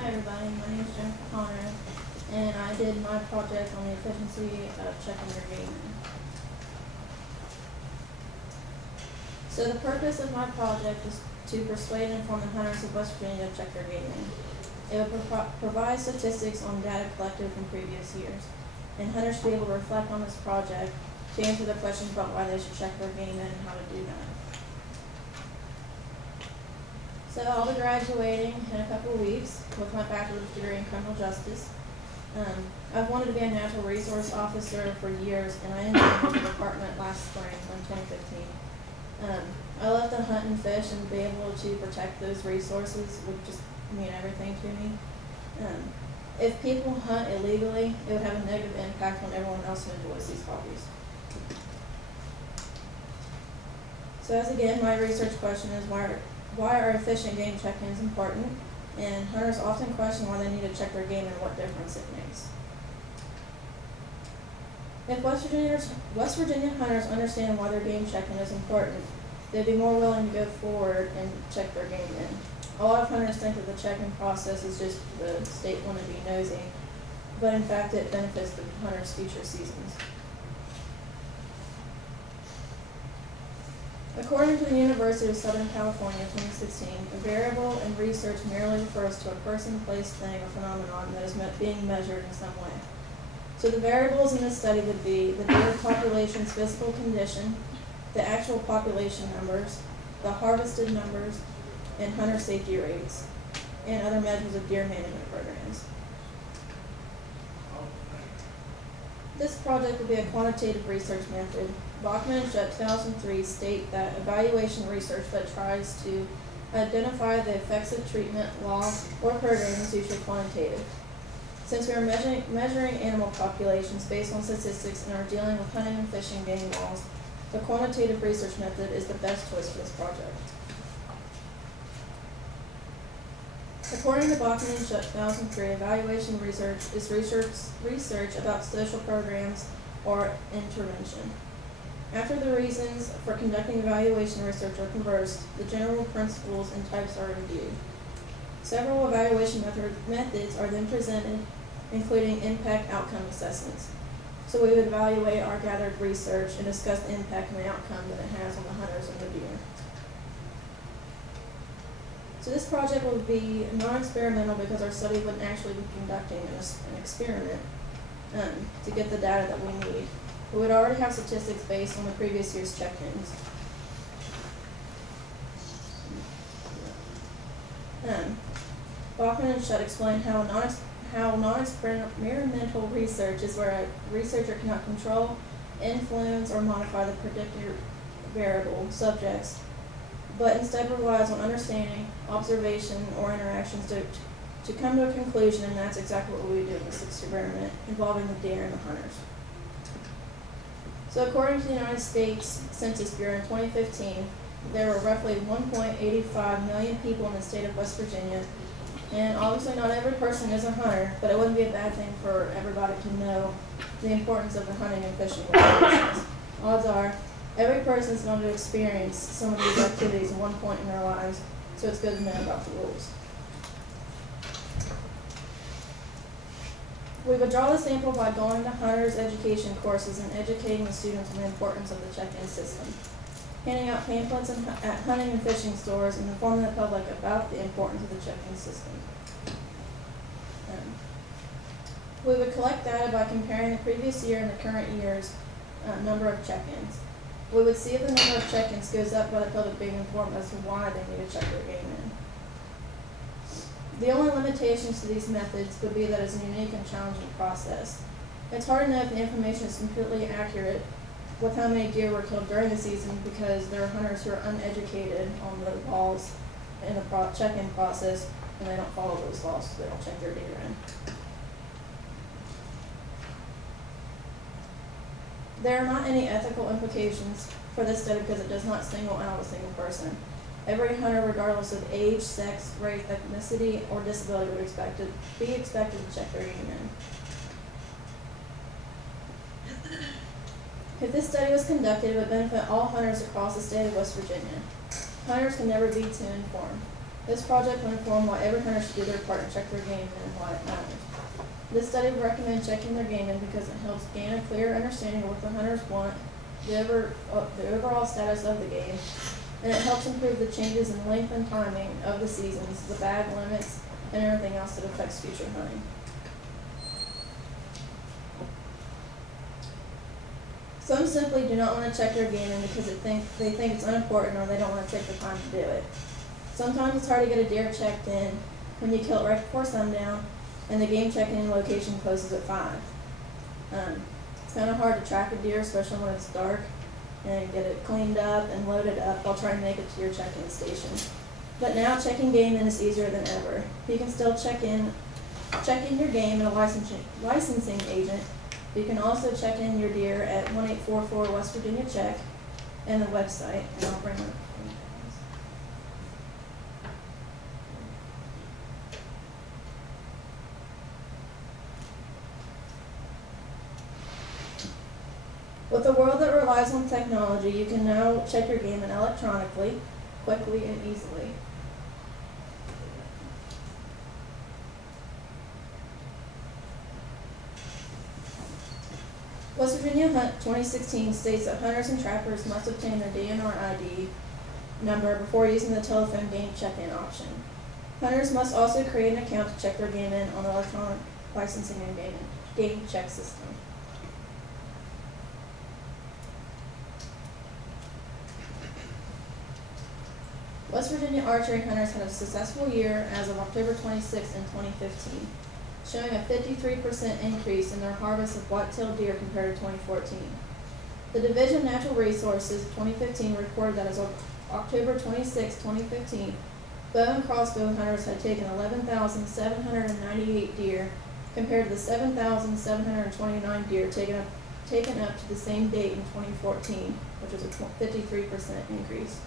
Hi everybody, my name is Conrad, and I did my project on the efficiency of checking your game in. So the purpose of my project is to persuade and inform the hunters of West Virginia to check their game in. It will provide statistics on data collected from previous years, and hunters should be able to reflect on this project to answer the questions about why they should check their game in and how to do that. So I'll be graduating in a couple of weeks with my bachelor's degree in criminal justice. I've wanted to be a natural resource officer for years, and I ended up in the department last spring in 2015. I love to hunt and fish, and be able to protect those resources would just mean everything to me. If people hunt illegally, it would have a negative impact on everyone else who enjoys these hobbies. So as again, my research question is why are efficient game check-ins important? And hunters often question why they need to check their game and what difference it makes. If West Virginia hunters understand why their game check-in is important, they'd be more willing to go forward and check their game in. A lot of hunters think that the check-in process is just the state wanting to be nosy, but in fact it benefits the hunters' future seasons. According to the University of Southern California 2016, a variable in research merely refers to a person, place, thing, or phenomenon that is being measured in some way. So the variables in this study would be the deer population's physical condition, the actual population numbers, the harvested numbers, and hunter safety rates, and other measures of deer management programs. This project will be a quantitative research method. Bachman and Shutt 2003 state that evaluation research that tries to identify the effects of treatment, law, or program is usually quantitative. Since we are measuring animal populations based on statistics and are dealing with hunting and fishing game laws, the quantitative research method is the best choice for this project. According to Bachman and Shutt 2003, evaluation research is research about social programs or intervention. After the reasons for conducting evaluation research are conversed, the general principles and types are reviewed. Several evaluation methods are then presented, including impact outcome assessments. So we would evaluate our gathered research and discuss the impact and the outcome that it has on the hunters and the deer. So this project will be non-experimental because our study wouldn't actually be conducting an experiment to get the data that we need. We would already have statistics based on the previous year's check-ins. Bachman and Shutt explain how non-experimental research is where a researcher cannot control, influence, or modify the predictor variable subjects, but instead relies on understanding, observation, or interactions to come to a conclusion, and that's exactly what we do in this experiment involving the deer and the hunters. So according to the United States Census Bureau in 2015, there were roughly 1.85 million people in the state of West Virginia, and obviously not every person is a hunter, but it wouldn't be a bad thing for everybody to know the importance of the hunting and fishing operations. Odds are, every person is going to experience some of these activities at one point in their lives, so it's good to know about the rules. We would draw the sample by going to hunters' education courses and educating the students on the importance of the check-in system, handing out pamphlets at hunting and fishing stores, and informing the public about the importance of the check-in system. We would collect data by comparing the previous year and the current year's number of check-ins. We would see if the number of check-ins goes up by the public being informed as to why they need to check their game in. The only limitations to these methods would be that it's a unique and challenging process. It's hard to know if the information is completely accurate with how many deer were killed during the season because there are hunters who are uneducated on the laws in the check-in process, and they don't follow those laws, so they don't check their deer in. There are not any ethical implications for this study because it does not single out a single person. Every hunter, regardless of age, sex, race, ethnicity, or disability, would be expected to check their game in. If this study was conducted, it would benefit all hunters across the state of West Virginia. Hunters can never be too informed. This project will inform why every hunter should do their part and check their game in and why it matters. This study would recommend checking their game in because it helps gain a clear understanding of what the hunters want, the overall status of the game, and it helps improve the changes in length and timing of the seasons, the bag limits, and everything else that affects future hunting. Some simply do not want to check their game in because they think it's unimportant or they don't want to take the time to do it. Sometimes it's hard to get a deer checked in when you kill it right before sundown and the game check-in location closes at 5. It's kind of hard to track a deer, especially when it's dark, and get it cleaned up and loaded up while trying to make it to your check-in station. But now checking game in is easier than ever. You can still check in your game in a licensing agent. You can also check in your deer at 1844 West Virginia Check and the website, and I'll bring it. With a world that relies on technology, you can now check your game in electronically, quickly, and easily. West Virginia Hunt 2016 states that hunters and trappers must obtain their DNR ID number before using the telephone game check-in option. Hunters must also create an account to check their game in on the electronic licensing and game check system. West Virginia archery hunters had a successful year as of October 26 in 2015, showing a 53% increase in their harvest of white-tailed deer compared to 2014. The Division of Natural Resources 2015 reported that as of October 26, 2015, bow and crossbow hunters had taken 11,798 deer compared to the 7,729 deer taken up to the same date in 2014, which was a 53% increase.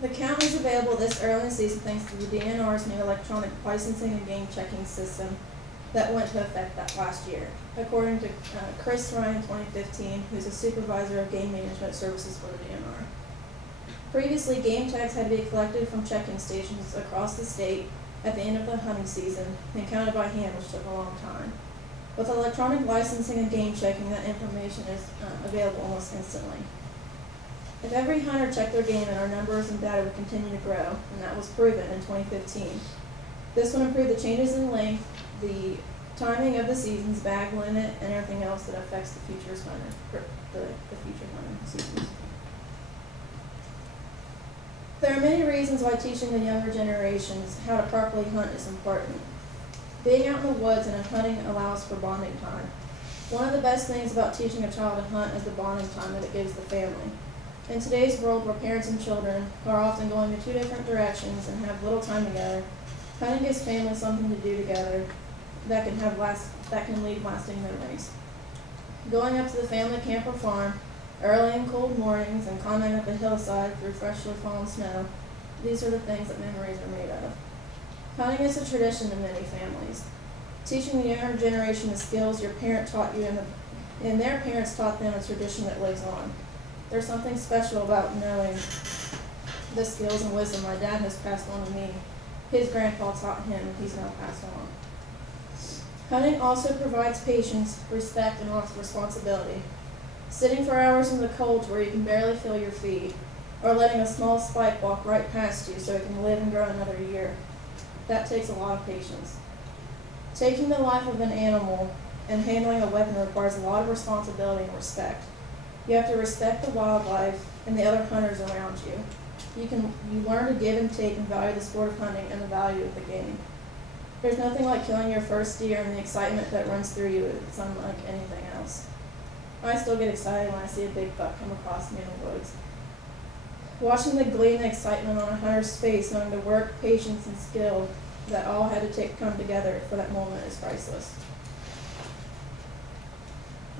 The count is available this early in the season thanks to the DNR's new electronic licensing and game checking system that went into effect that last year, according to Chris Ryan 2015, who's a supervisor of game management services for the DNR. Previously, game tags had to be collected from checking stations across the state at the end of the hunting season and counted by hand, which took a long time. With electronic licensing and game checking, that information is available almost instantly. If every hunter checked their game in, our numbers and data would continue to grow, and that was proven in 2015. This would improve the changes in length, the timing of the seasons, bag limit, and everything else that affects the future hunter seasons. There are many reasons why teaching the younger generations how to properly hunt is important. Being out in the woods and hunting allows for bonding time. One of the best things about teaching a child to hunt is the bonding time that it gives the family. In today's world where parents and children are often going in 2 different directions and have little time together, hunting gives families something to do together that can leave lasting memories. Going up to the family camp or farm early in cold mornings and climbing up a hillside through freshly fallen snow, these are the things that memories are made of. Hunting is a tradition in many families. Teaching the younger generation the skills your parent taught you and their parents taught them a tradition that lives on. There's something special about knowing the skills and wisdom my dad has passed on to me. His grandpa taught him, and he's now passed on. Hunting also provides patience, respect, and responsibility. Sitting for hours in the cold where you can barely feel your feet, or letting a small spike walk right past you so it can live and grow another year. That takes a lot of patience. Taking the life of an animal and handling a weapon requires a lot of responsibility and respect. You have to respect the wildlife and the other hunters around you. You learn to give and take and value the sport of hunting and the value of the game. There's nothing like killing your first deer and the excitement that runs through you. It's unlike anything else. I still get excited when I see a big buck come across me in the woods. Watching the glee and the excitement on a hunter's face, knowing the work, patience, and skill that all had to come together for that moment is priceless.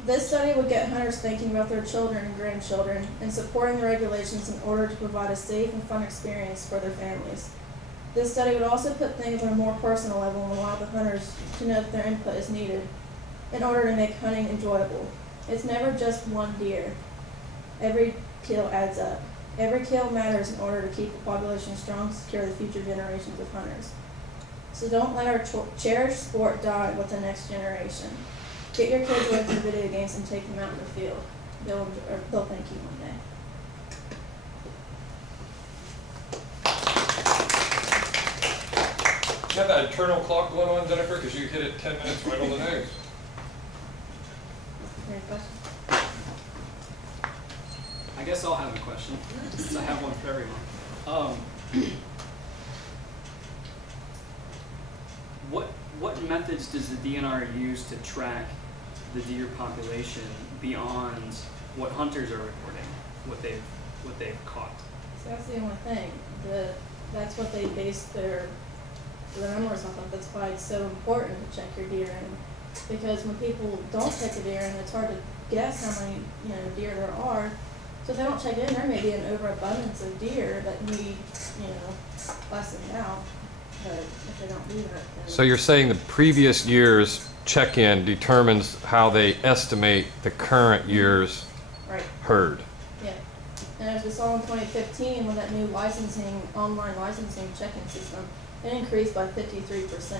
This study would get hunters thinking about their children and grandchildren and supporting the regulations in order to provide a safe and fun experience for their families. This study would also put things on a more personal level and allow the hunters to know that their input is needed in order to make hunting enjoyable. It's never just one deer. Every kill adds up. Every kill matters in order to keep the population strong, secure the future generations of hunters. So don't let our cherished sport die with the next generation. Get your kids away from video games and take them out in the field. They'll thank you one day. You have that eternal clock going on, Jennifer, because you hit it 10 minutes right on the nose. Any questions? I guess I'll have a question, since I have one for everyone. What methods does the DNR use to track the deer population beyond what hunters are reporting, what they've caught? So that's the only thing. That's what they base their numbers off of. That's why it's so important to check your deer in. Because when people don't check a deer in, it's hard to guess how many deer there are. So if they don't check in, there may be an overabundance of deer that need lessened out. But if they don't do that, then So you're saying the previous year's check-in determines how they estimate the current year's right. herd. Yeah. And as we saw in 2015, with that new online licensing check-in system, it increased by 53%.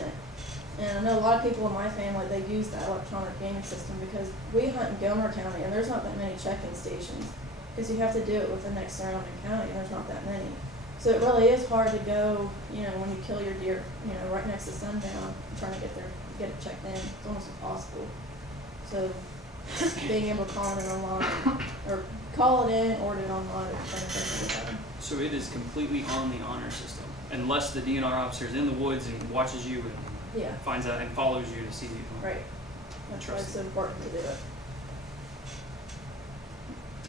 And I know a lot of people in my family, they use that electronic gaming system because we hunt in Gilmer County and there's not that many check-in stations because you have to do it with the next surrounding county and there's not that many. So it really is hard to go, when you kill your deer, right next to sundown, trying to get it checked in. It's almost impossible. So being able to call it in online, or call it in, order it online, it's kind of thing all the time. So it is completely on the honor system, unless the DNR officer is in the woods and watches you and Yeah. finds out and follows you to see you. Right. That's why it's so important to do it.